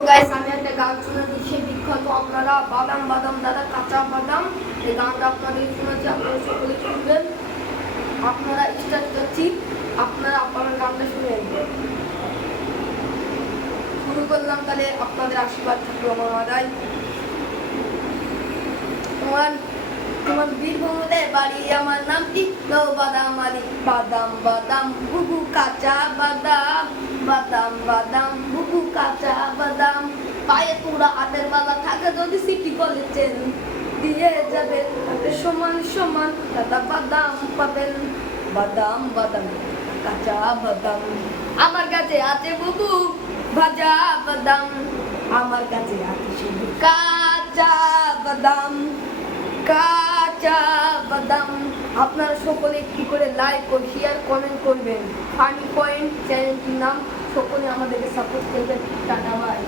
Guys আমি একটা গান শুনেছি সেই বিখ্যাত আপনারা বাদাম বাদাম দাদা কাঁচা বাদাম এই গানটা আপনাদের শুনেছি আপনারা সকলে শুনবেন আপনারা স্টার্ট করছি আপনারা আপনার গানটা শুনে নেবেন শুরু করলাম তাহলে আপনাদের আশীর্বাদ থাকলো আমার মাদায় তোমার তোমার বীরভূমের বাড়ি আমার নাম টিকলো বাদাম আলি বাদাম বাদাম বুবু কাঁচা বাদাম বাদাম বাদাম বুবু কাঁচা বাদাম পায়ে তোরা হাতের বালা থাকে যদি সিটি কলেজের দিয়ে যাবেন সমান সমান দাদা বাদাম পাবেন বাদাম বাদাম কাঁচা বাদাম আমার কাছে আছে বুবু ভাজা বাদাম আমার কাছে আছে শুধু কাঁচা বাদাম কাঁচা বাদাম আপনারা সকলে একটি করে লাইক ও শেয়ার কমেন্ট করবেন ফানি পয়েন্ট চ্যানেলটির নাম সকলে আমাদেরকে সাপোর্ট করবেন টাটা বাই।